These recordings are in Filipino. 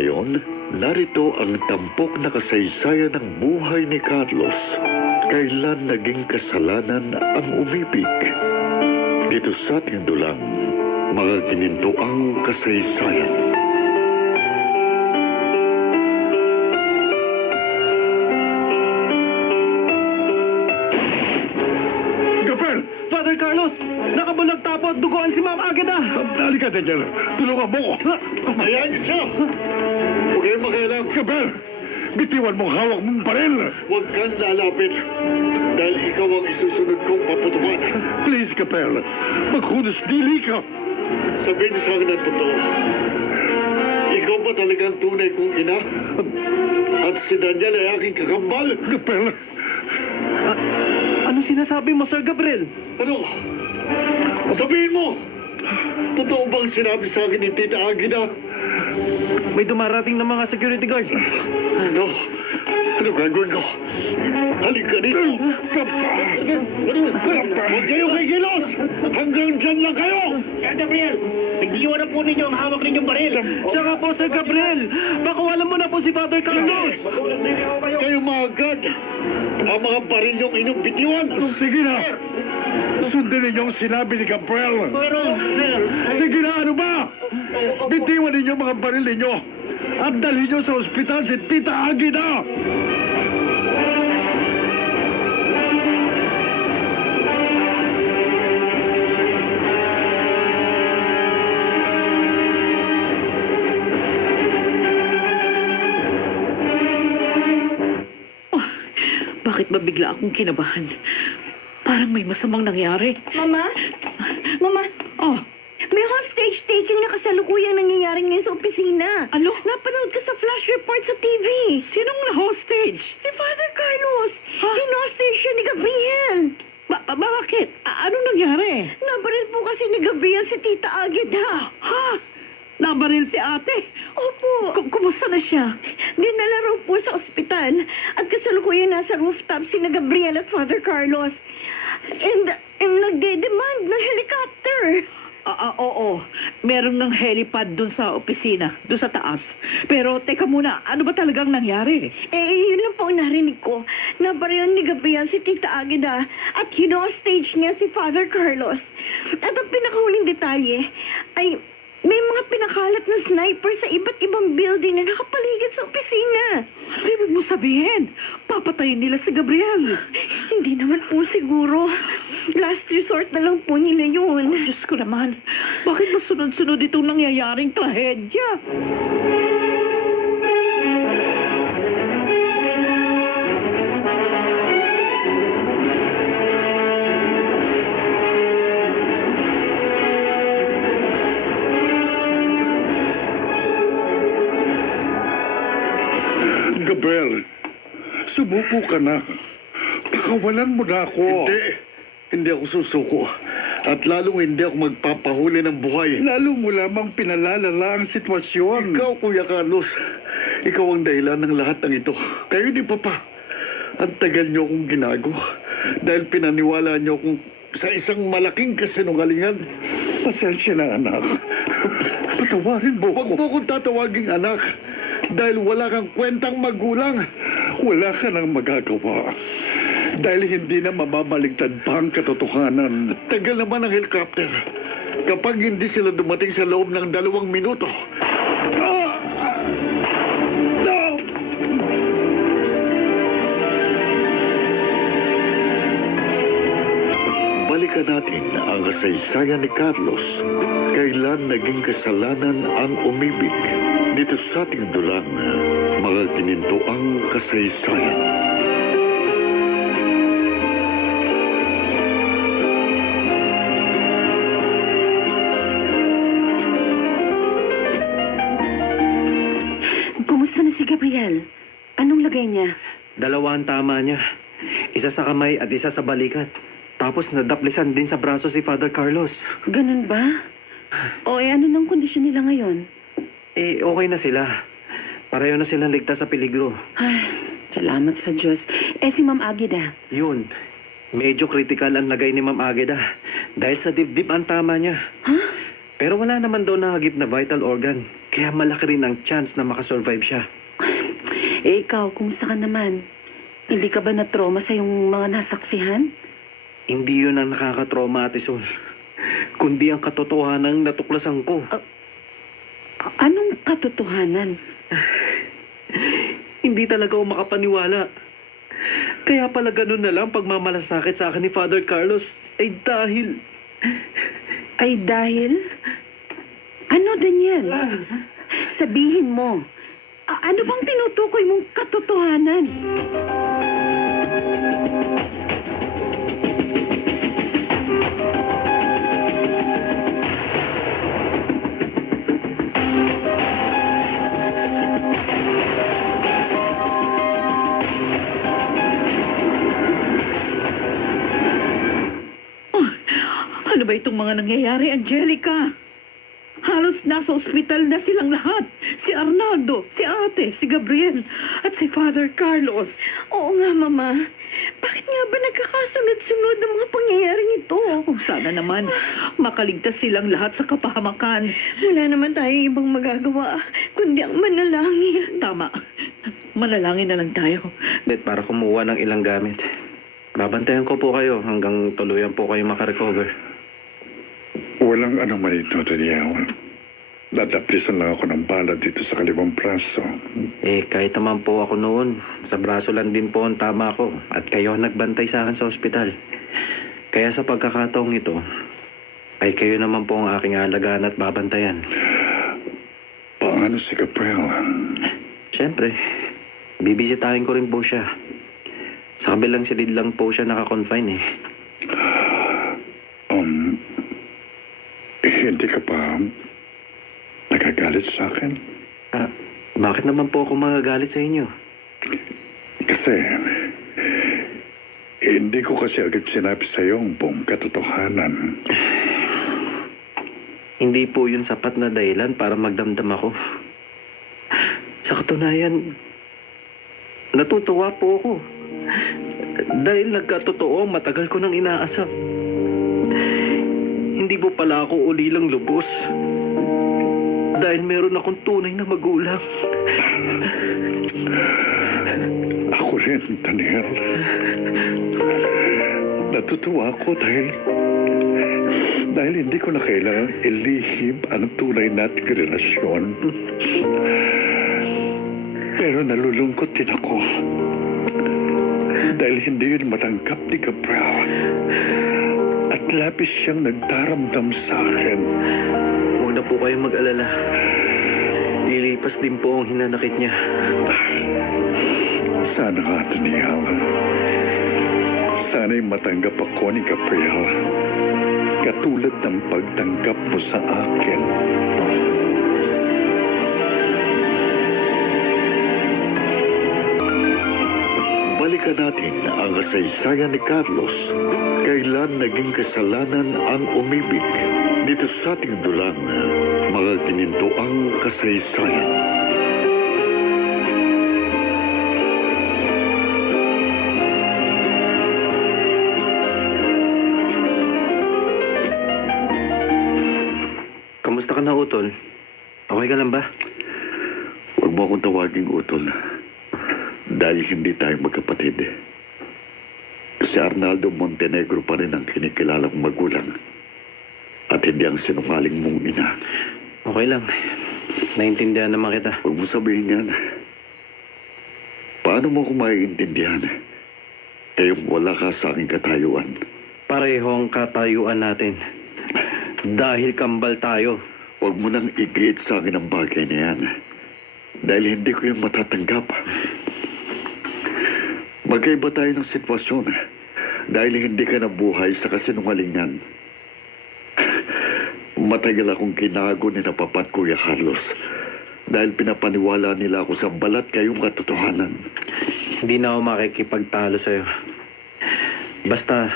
ngayon, narito ang tampok na kasaysayan ng buhay ni Carlos. Kailan naging kasalanan ang umibig? Dito sa ating dulang, mga ginintoang kasaysayan. Gabriel! Father Carlos, nakabulag tapo at duguan si Ma'am Ageda. Halika, Daniel. Tulungan mo ko. Ayan siya! Huwag kayong makialam. Gabriel! Bitiwan mong hawak mong baril. Huwag kang lalapit. Dahil ikaw ang isusunod kong paputukan. Please, Gabriel. Maghunos dili ka. Sabihin niyo sa akin ang totoo. Ikaw ba talagang tunay kong ina? At si Daniel ay aking kakambal? Gabriel! Ano sinasabi mo, Sir Gabriel? Ano? Sabihin mo! Totoo bang sinabi sa akin ni Tita Agida? May dumarating na mga security guards. Ano? Ano gagawin ko? Halika dito! Huwag kayo kikilos! Hanggang dyan lang kayo! Sir Gabriel, nagdiwan na po ninyo ang hawak ninyong baril. Saka po, Sir Gabriel, bakawalan mo na po si Father Carlos. Kayo mga agad! Ang mga baril yung inyong bitiwan! Sige na! Sundin ninyo ang sinabi ni Gabriel. Pero, sir, Sige na, ano ba? Bitiwan ninyo mga baril ninyo. At dalhin nyo sa ospital si Tita Agida. Bakit ba bigla akong kinabahan? Parang may masamang nangyari. Mama? Mama? Oh, May hostage taking na kasalukuyang nangyayari ngayon sa opisina. ano? Napanood ko sa flash report sa TV. Sinong na-hostage? Si Father Carlos. Ha? Hinostage siya ni Gabriel. Bakit? Anong nangyari? Nabaril po kasi ni Gabriel si Tita Agida. Ha? Nabaril si ate? Opo. Kumusta na siya? Dinala raw po sa ospital at kasalukuyang nasa rooftop si na Gabriel at Father Carlos. And nagde-demand ng helicopter. Oo. Meron ng helipad dun sa opisina, dun sa taas. Pero teka muna, ano ba talagang nangyari? Yun lang po ang narinig ko. Nabaril ni Gabriel si Tita Agida at hinostage niya si Father Carlos. At ang pinakahuling detalye ay may mga pinakalat na sniper sa iba't ibang building na nakapaligid sa opisina. Ibig mo sabihin, papatayin nila si Gabriel. Hindi naman po siguro. Last resort na lang po nila yun. Diyos ko naman, bakit ba sunod-sunod itong nangyayaring trahedya? Gabriel, sumuko ka na. Pakawalan mo na ako. Hindi ako susuko. At lalong hindi ako magpapahuli ng buhay. Lalo mo lamang pinalalala ang sitwasyon. Ikaw, Kuya Carlos, ikaw ang dahilan ng lahat ng ito. Kayo di pa pa. Ang tagal niyo akong ginago. Dahil pinaniwala niyo akong sa isang malaking kasinungalingan. Pasensya na, anak. Patawarin mo Huwag ako. mo akong tatawaging anak. Dahil wala kang kwentang magulang. Wala ka nang magagawa. Dahil hindi na mababaligtad pa ang katotohanan. Tagal naman ang helicopter. Kapag hindi sila dumating sa loob ng 2 minuto. No! Balikan natin ang kasaysayan ni Carlos. Kailan naging kasalanan ang umibig? Dito sa ating dulang, mga ginintoang kasaysayan. Kumusta na si Gabriel? Anong lagay niya? Dalawa ang tama niya. Isa sa kamay at isa sa balikat. Tapos nadaplisan din sa braso si Father Carlos. Ganun ba? Ano ng kondisyon nila ngayon? Okay na sila. Pareho na silang ligtas sa peligro. Ay, salamat sa Diyos. Si Ma'am Agida. Yun. Medyo critical ang lagay ni Ma'am Ageda. Dahil sa dibdib ang tama niya. Ha? Pero wala naman daw nahagip na vital organ. Kaya malaki rin ang chance na makasurvive siya. Eh, ikaw, kumusta ka naman? Hindi ka ba na-trauma sa yung mga nasaksihan? Hindi yun ang nakakatrauma, Ate Sol. Kundi ang katotohanan natuklasan ko. Anong katotohanan? Hindi talaga ako makapaniwala. Kaya pala ganun na lang pagmamalasakit sa akin ni Father Carlos ay dahil... Ay dahil? Ano, Daniel? Sabihin mo. Ano bang tinutukoy mong katotohanan? Oh, ano ba itong mga nangyayari, Angelica? Halos nasa ospital na silang lahat. Si Arnaldo, si ate, si Gabriel, at si Father Carlos. Oo nga, Mama. Bakit nga ba nagkakasunod-sunod ang mga pangyayaring ito? Oh, sana naman makaligtas silang lahat sa kapahamakan. Wala naman tayo ibang magagawa, kundi ang manalangin. Tama. Manalangin na lang tayo. Para kumuha ng ilang gamit. Babantayan ko po kayo hanggang tuluyan po kayo makarecover. Walang anuman ito, Daniel. Dadaplisan lang ako ng bala dito sa kaliwang braso. Kahit naman po ako noon, sa braso lang din po ang tama ko. At kayo ang nagbantay sa akin sa ospital. Kaya sa pagkakataong ito, ay kayo naman po ang aking alagaan at babantayan. Paano si Gabriel? Siyempre, bibisitahin ko rin po siya. Sa kabilang silid lang po siya nakakonfine eh. Hindi ka pa nagagalit sa akin? Bakit naman po ako magagalit sa inyo? Kasi, hindi ko kasi agad sinabi sa iyo ang buong katotohanan. Hindi po yun sapat na dahilan para magdamdam ako. Sa katunayan, natutuwa po ako. Dahil nagkatotoo, matagal ko nang inaasap. Hindi po pala ako ulilang lubos. Dahil meron akong tunay na magulang. Ako rin, Daniel. Natutuwa ako dahil hindi ko na kailangang ilihim ang tunay nating relasyon. Pero nalulungkot din ako. Dahil hindi yun matanggap ni Gabriel. At labis siyang nagdaramdam sa akin. Huwag na po kayong mag-alala. Lilipas din po ang hinanakit niya. Sana nga, Daniel. Sana'y matanggap ako ni Gabriel. Katulad ng pagtanggap mo sa akin. Balikan natin ang kasaysayan ni Carlos. Kailan naging kasalanan ang umibig? Dito sa ating dulang, mga ginintuang kasaysayan. Kamusta ka na, Utol? Okay ka lang ba? Huwag mo akong tawaging utol. Dahil hindi tayo magkapatid. Si Arnaldo Montenegro pa rin ang kinikilalang magulang. At hindi ang sinungaling mong ina. Okay lang. Naintindihan naman kita. Huwag mo sabihin yan. Paano mo ko maiintindihan? Kayong wala ka sa aking katayuan. Parehong katayuan natin. Dahil kambal tayo. Huwag mo nang igiit sa akin ang bagay na yan. Dahil hindi ko yung matatanggap. Magkaiba tayo ng sitwasyon. Dahil hindi ka nabuhay sa kasinungalingan. Matagal akong kinago ni Napapat, Kuya Carlos. Dahil pinapaniwala nila ako sa balat kayong katotohanan. Hindi na ako makikipagtalo sa'yo. Basta,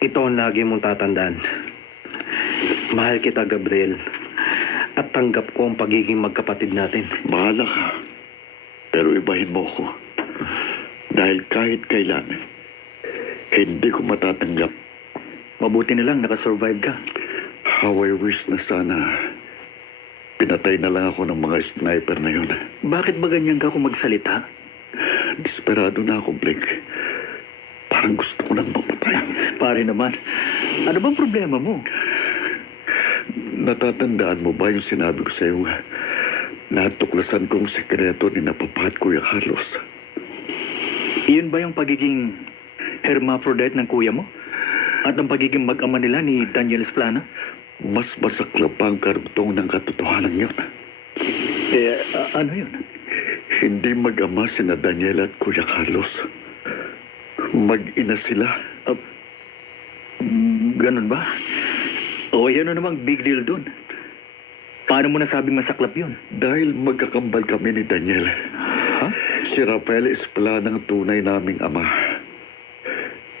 ito ang lagi mong tatandaan. Mahal kita, Gabriel. At tanggap ko ang pagiging magkapatid natin. Bahala ka. Pero ibahin mo ko. Dahil kahit kailan, hindi ko matatanggap. Mabuti na lang nakasurvive ka. How I wish na sana Pinatay na lang ako ng mga sniper na yun. Bakit ba ganyan ka kung magsalita? Desperado na ako, Blake. Parang gusto ko nang mamatay. Pare naman, ano bang problema mo? Natatandaan mo ba yung sinabi ko sa'yo? Natuklasan kong sekreto ni Papa at Kuya Carlos. Iyon ba yung pagiging hermaphrodite ng kuya mo? At ang pagiging mag-ama nila ni Daniel Esplana? Mas masaklap pa ang karugtong ng katotohanan yun. Ano yun? Hindi mag-ama sina Daniel at Kuya Carlos. Mag-ina sila. Ganun ba? O ano namang big deal dun? Paano mo nasabing masaklap yun? Dahil magkakambal kami ni Daniel. Ha? Si Rafael Esplana ang tunay naming ama.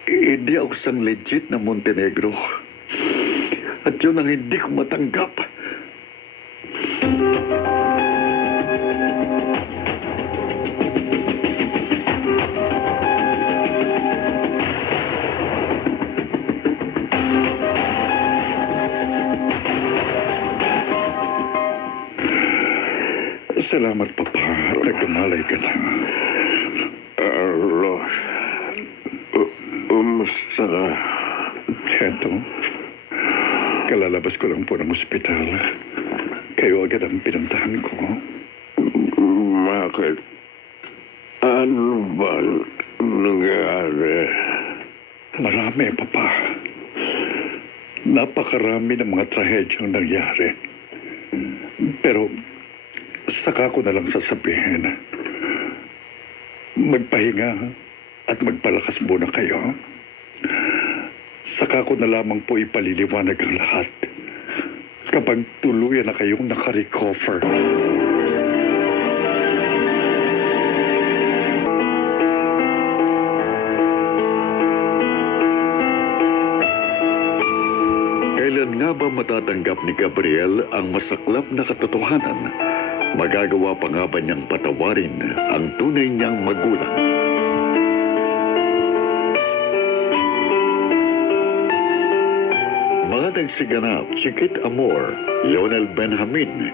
Hindi ako isang legit na Montenegro. At yun ang hindi ko matanggap. Salamat, Papa. Nagkamalay ka na. Carlos, umusta ka? Heto, kalalabas ko lang po ng ospital. Kayo agad ang pinuntahan ko. Bakit? Ano ba nangyari? Marami, Papa. Napakarami ng mga trahedyang nangyari. Pero saka ko na lang sasabihin. Magpahinga at magpalakas muna kayo. Saka ko na lamang po ipaliliwanag ang lahat kapag tuluyan na kayong nakarecover. Kailan nga ba matatanggap ni Gabriel ang masaklap na katotohanan? Magagawa pa nga ba niyang patawarin ang tunay niyang magulang? Mga nagsiganap, Chiquit Amor, Lionel Benjamin,